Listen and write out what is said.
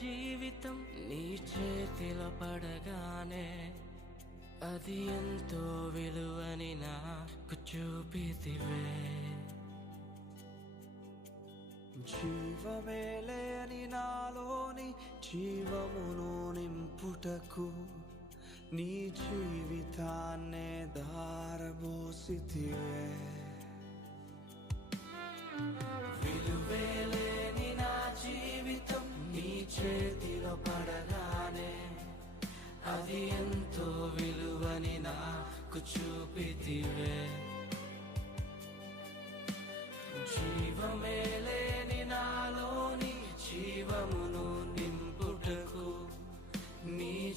జీవితం నీ చేతిలో పడగానే అది ఎంతో విలువని నాకు చూపితివే. జీవమే లేని నాలోని జీవమును నింపుటకు నీ జీవితాన్నే ధారబోసితివే. విలువే లేని నా జీవితం నీ చేతిలో పడగానే అది ఎంతో విలువని నాకు చూపితివే. జీవమే లేని నాలోని జీవమును నింపుటకు నీ